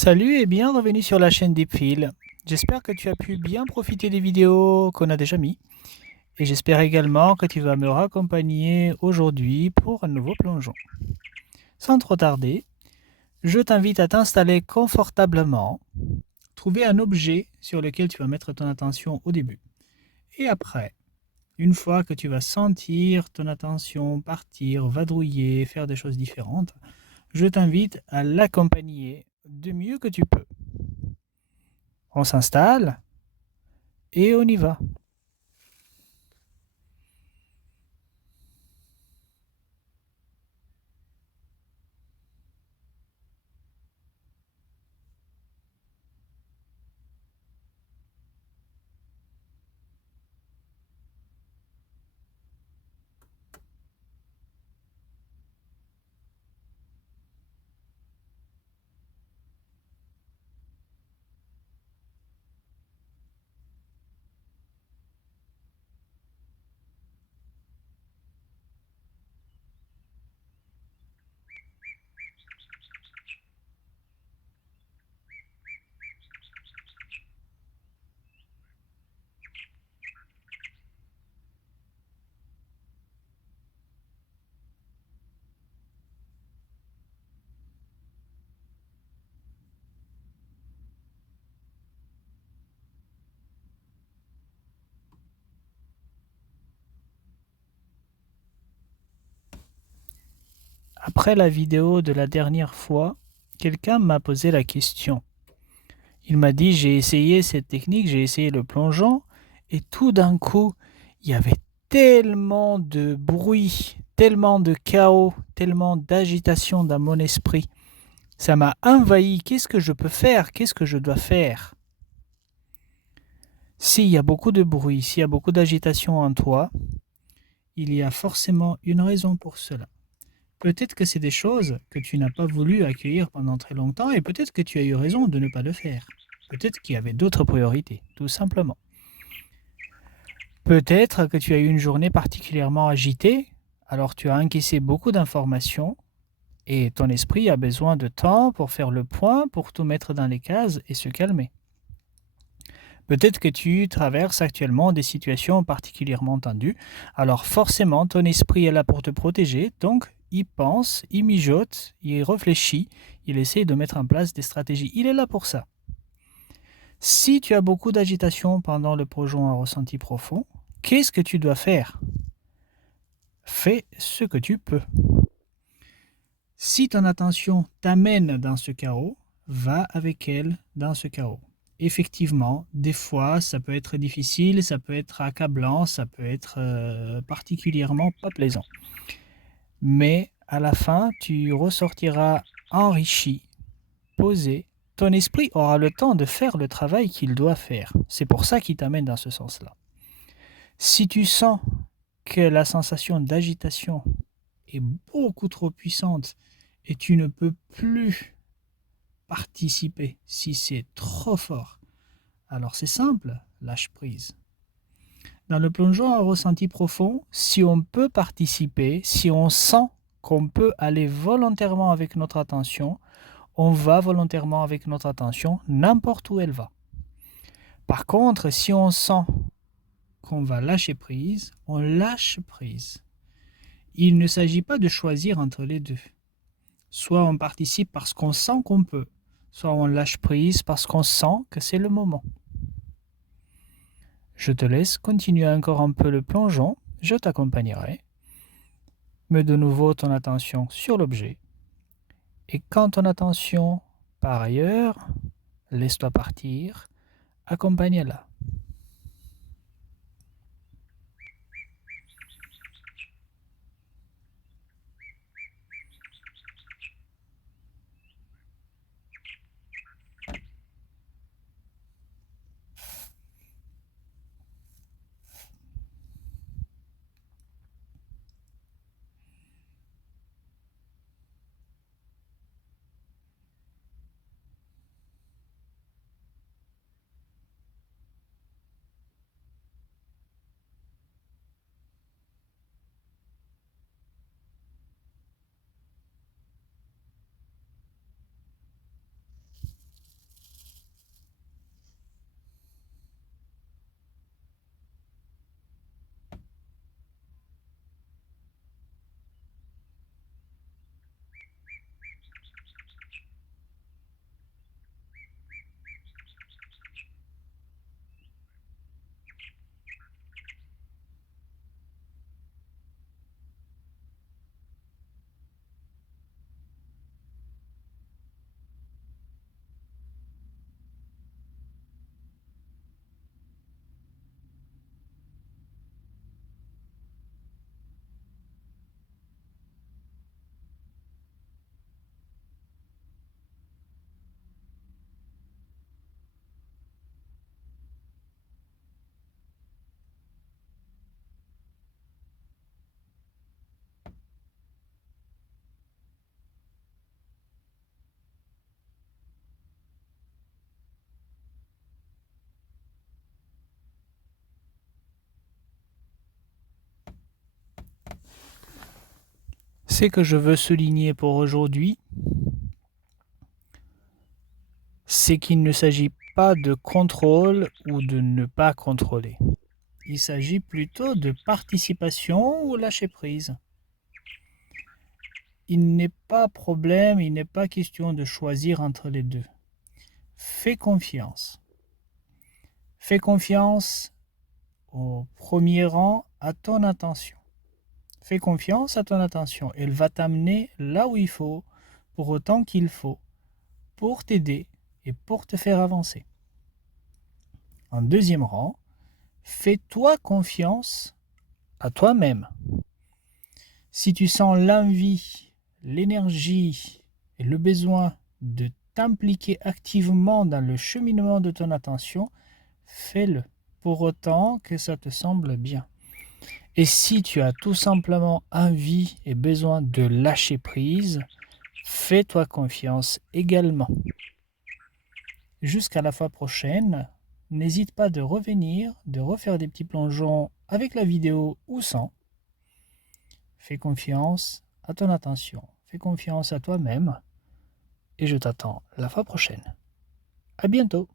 Salut et bienvenue sur la chaîne Deepfield. J'espère que tu as pu bien profiter des vidéos qu'on a déjà mis. Et j'espère également que tu vas me raccompagner aujourd'hui pour un nouveau plongeon. Sans trop tarder, je t'invite à t'installer confortablement, trouver un objet sur lequel tu vas mettre ton attention au début. Et après, une fois que tu vas sentir ton attention partir, vadrouiller, faire des choses différentes, je t'invite à l'accompagner du mieux que tu peux. On s'installe et on y va. Après la vidéo de la dernière fois, quelqu'un m'a posé la question. Il m'a dit, j'ai essayé cette technique, j'ai essayé le plongeon, et tout d'un coup, il y avait tellement de bruit, tellement de chaos, tellement d'agitation dans mon esprit. Ça m'a envahi. Qu'est-ce que je peux faire? Qu'est-ce que je dois faire? S'il y a beaucoup de bruit, s'il y a beaucoup d'agitation en toi, il y a forcément une raison pour cela. Peut-être que c'est des choses que tu n'as pas voulu accueillir pendant très longtemps et peut-être que tu as eu raison de ne pas le faire. Peut-être qu'il y avait d'autres priorités, tout simplement. Peut-être que tu as eu une journée particulièrement agitée, alors tu as encaissé beaucoup d'informations et ton esprit a besoin de temps pour faire le point, pour tout mettre dans les cases et se calmer. Peut-être que tu traverses actuellement des situations particulièrement tendues, alors forcément ton esprit est là pour te protéger, donc il pense, il mijote, il réfléchit, il essaie de mettre en place des stratégies. Il est là pour ça. Si tu as beaucoup d'agitation pendant le plongeon à ressenti profond, qu'est-ce que tu dois faire? Fais ce que tu peux. Si ton attention t'amène dans ce chaos, va avec elle dans ce chaos. Effectivement, des fois, ça peut être difficile, ça peut être accablant, ça peut être particulièrement pas plaisant. Mais à la fin, tu ressortiras enrichi, posé. Ton esprit aura le temps de faire le travail qu'il doit faire. C'est pour ça qu'il t'amène dans ce sens-là. Si tu sens que la sensation d'agitation est beaucoup trop puissante et tu ne peux plus participer, si c'est trop fort, alors c'est simple, lâche prise. Dans le plongeon à ressenti profond, si on peut participer, si on sent qu'on peut aller volontairement avec notre attention, on va volontairement avec notre attention n'importe où elle va. Par contre, si on sent qu'on va lâcher prise, on lâche prise. Il ne s'agit pas de choisir entre les deux. Soit on participe parce qu'on sent qu'on peut, soit on lâche prise parce qu'on sent que c'est le moment. Je te laisse continuer encore un peu le plongeon, je t'accompagnerai. Mets de nouveau ton attention sur l'objet. Et quand ton attention part ailleurs, laisse-toi partir, accompagne-la. Ce que je veux souligner pour aujourd'hui, c'est qu'il ne s'agit pas de contrôle ou de ne pas contrôler. Il s'agit plutôt de participation ou lâcher prise. Il n'est pas problème, il n'est pas question de choisir entre les deux. Fais confiance. Fais confiance au premier rang à ton attention. Fais confiance à ton attention. Elle va t'amener là où il faut, pour autant qu'il faut, pour t'aider et pour te faire avancer. En deuxième rang, fais-toi confiance à toi-même. Si tu sens l'envie, l'énergie et le besoin de t'impliquer activement dans le cheminement de ton attention, fais-le, pour autant que ça te semble bien. Et si tu as tout simplement envie et besoin de lâcher prise, fais-toi confiance également. Jusqu'à la fois prochaine, n'hésite pas de revenir, de refaire des petits plongeons avec la vidéo ou sans. Fais confiance à ton attention, fais confiance à toi-même et je t'attends la fois prochaine. À bientôt!